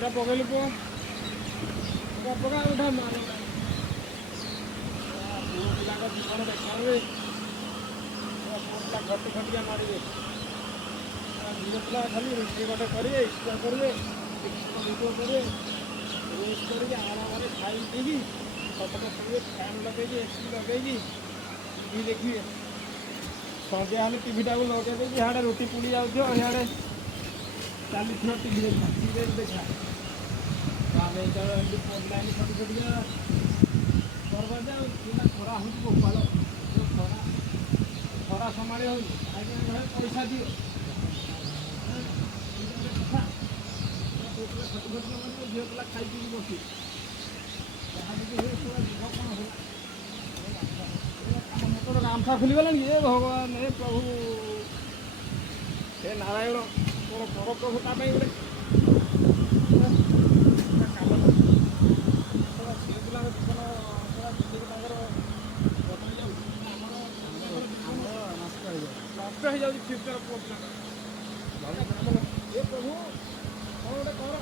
এটা পকাইলি পকা উঠা মার ପିଲାଙ୍କ ଜୀବନ ବେକାରରେ ପୁଅ ପିଲା ଘଟି ଘଟିକା ମାରିବେ ଝିଅ ପିଲା ଖାଲି ରୋଷେଇ ଗୋଟେ କରିବେ ଇସ୍କୁଲ କରିବେ ଭିଡ଼ିଓ କରିବେ ରୋଷ୍ କରିକି ଆରାମରେ ଖାଇ ପିଇକି ସପଟ ଶୋଇବେ ଫ୍ୟାନ୍ ଲଗେଇକି ଏସି ଲଗେଇକି ଟିଭି ଦେଖିବେ ସନ୍ଧ୍ୟା ହେଲେ ଟିଭିଟାକୁ ଲଗେଇ ଦେଇକି ଇଆଡ଼େ ରୁଟି ପୁଡ଼ି ଯାଉଥିବ ଇଆଡ଼େ ଚାଲିଥିବ ଟିଭି ଦେଖା ସିରିଏଲ୍ ଦେଖା ଆମେ ଏମିତି ପଡ଼ିଲାନି ଛୋଟ ଛୋଟିକା ଖରା ହେଉଛି ଗୋପାଳ ଖରା ସମ୍ଭାଳି ହେଉଛି ଆଜ୍ଞା ଘରେ ପଇସା ଦିଅ ଝିଅ ପିଲା ଖାଇକି ବସି ଯାହା ଯଦି ହୁଏ ପୁରା ଯିବ କ'ଣ ହେଲା ମୋଟର ଗାମଛା ଖୋଲିଗଲାଣି ଏ ଭଗବାନ ହେ ପ୍ରଭୁ ହେ ନାରାୟଣ ମୋର ବଡ଼ ପ୍ରଭୁ ତା ପାଇଁ ଗୋଟେ କାମ ଝିଅ ପିଲାଙ୍କ ଜୀବନ ନଷ୍ଟ ହେଇଯାଉଛି ଫ୍ୟୁଚର ପୁଅ ପିଲାଙ୍କର ଏ ପ୍ରଭୁ କ'ଣ ଗୋଟେ କର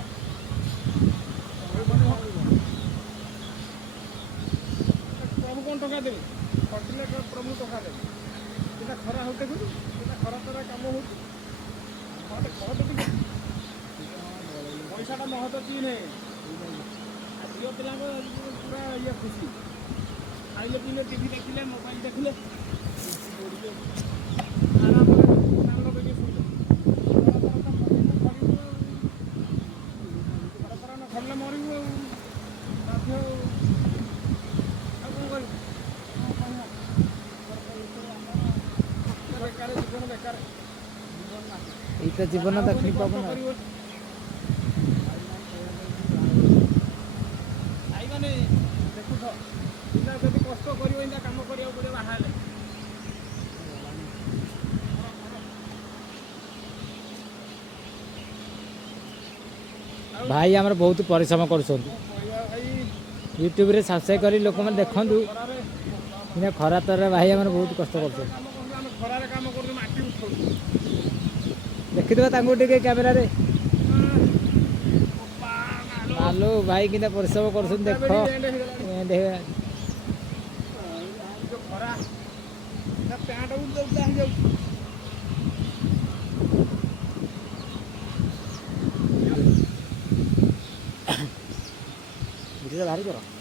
ପ୍ରଭୁ କ'ଣ ଟଙ୍କା ଦେବେ ଖଟିଲେ ପ୍ରଭୁ ଟଙ୍କା ଦେବେ ସେଟା ଖରା ହେଉଛି ଦେଖୁଛୁ ସେଟା ଖରା ତରା କାମ ହେଉଛି ଗୋଟେ କହ ଟିକେ ପଇସାଟା ମହତ୍ଵ ଦିନେ ଝିଅ ପିଲାଙ୍କ ପୁରା ଇଏ ଖୁସି ଖାଇଲେ ପିଇଲେ ଟିଭି ଦେଖିଲେ ମୋବାଇଲ ଦେଖିଲେ ଆରାମରେ ଫ୍ୟାନ୍ ଲଗେଇକି ଶୋଇଲେ ନ ଖରିଲେ ମରିବୁ ଆଉ ବାଧ୍ୟ ଆଉ କ'ଣ କରିବୁ ବେକାର ଜୀବନ ବେକାର ଏଇଟା ଜୀବନ ଦେଖି ପାବନ ଆଇମାନେ ଦେଖୁଛ ପିଲା ଯଦି କଷ୍ଟ କରିବ ଏମିତି କାମ କରିବାକୁ ପଡ଼ିବ ବାହା ହେଲେ ଭାଇ ଆମର ବହୁତ ପରିଶ୍ରମ କରୁଛନ୍ତି ୟୁଟ୍ୟୁବରେ ସବସ୍କ୍ରାଇବ୍ କରି ଲୋକମାନେ ଦେଖନ୍ତୁ କିନ୍ତୁ ଖରା ତରରେ ଭାଇ ଆମର ବହୁତ କଷ୍ଟ କରୁଛନ୍ତି ଦେଖିଦେବା ତାଙ୍କୁ ଟିକେ କ୍ୟାମେରାରେ ଆଲୋ ଭାଇ କିନ୍ତୁ ପରିଶ୍ରମ କରୁଛନ୍ତି ଦେଖ ଭାରି କର